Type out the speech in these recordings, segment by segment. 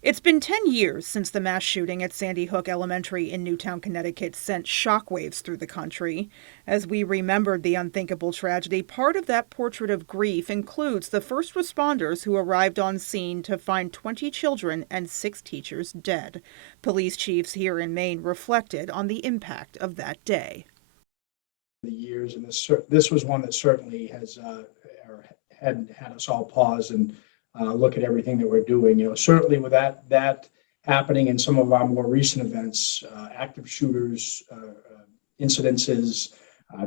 It's been 10 years since the mass shooting at Sandy Hook Elementary in Newtown, Connecticut sent shockwaves through the country. As we remembered the unthinkable tragedy, part of that portrait of grief includes the first responders who arrived on scene to find 20 children and 6 teachers dead. Police chiefs here in Maine reflected on the impact of that day. The years, and this was one that certainly has or had us all pause and look at everything that we're doing. Certainly with that happening in some of our more recent events, active shooters, incidences,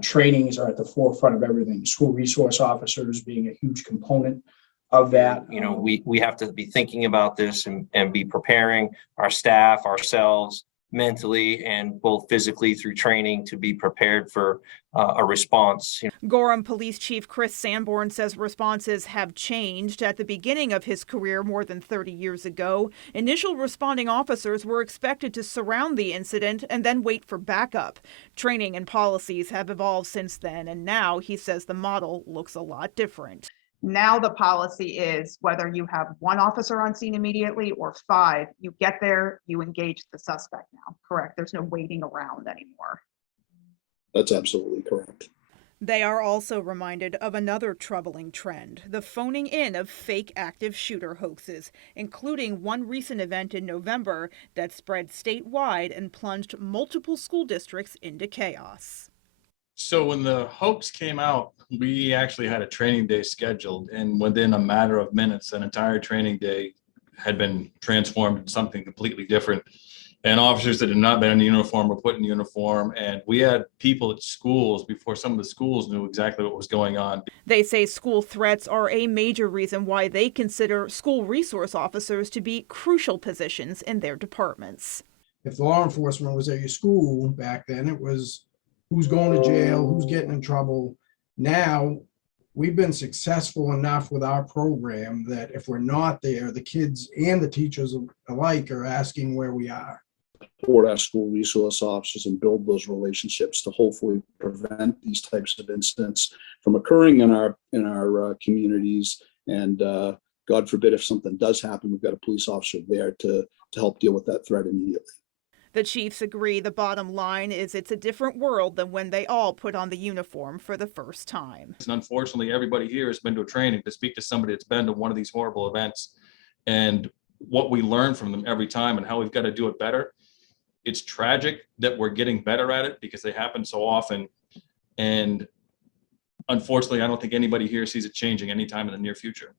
trainings are at the forefront of everything. School resource officers being a huge component of that. We have to be thinking about this and be preparing our staff, ourselves, mentally and both physically through training to be prepared for a response. Gorham Police Chief Chris Sanborn says responses have changed. At the beginning of his career more than 30 years ago, initial responding officers were expected to surround the incident and then wait for backup. Training and policies have evolved since then, and now he says the model looks a lot different. Now the policy is whether you have one officer on scene immediately or 5, you get there, you engage the suspect now, correct? There's no waiting around anymore. That's absolutely correct. They are also reminded of another troubling trend, the phoning in of fake active shooter hoaxes, including one recent event in November that spread statewide and plunged multiple school districts into chaos. So when the hoax came out, we actually had a training day scheduled, and within a matter of minutes, an entire training day had been transformed into something completely different. And officers that had not been in uniform were put in uniform, and we had people at schools before some of the schools knew exactly what was going on. They say school threats are a major reason why they consider school resource officers to be crucial positions in their departments. If law enforcement was at your school back then, it was who's going to jail, who's getting in trouble. Now, we've been successful enough with our program that if we're not there, the kids and the teachers alike are asking where we are. Support our school resource officers and build those relationships to hopefully prevent these types of incidents from occurring in our communities. And God forbid, if something does happen, we've got a police officer there to help deal with that threat immediately. The chiefs agree the bottom line is it's a different world than when they all put on the uniform for the first time. And unfortunately, everybody here has been to a training to speak to somebody that's been to one of these horrible events, and what we learn from them every time and how we've got to do it better. It's tragic that we're getting better at it because they happen so often. And unfortunately, I don't think anybody here sees it changing anytime in the near future.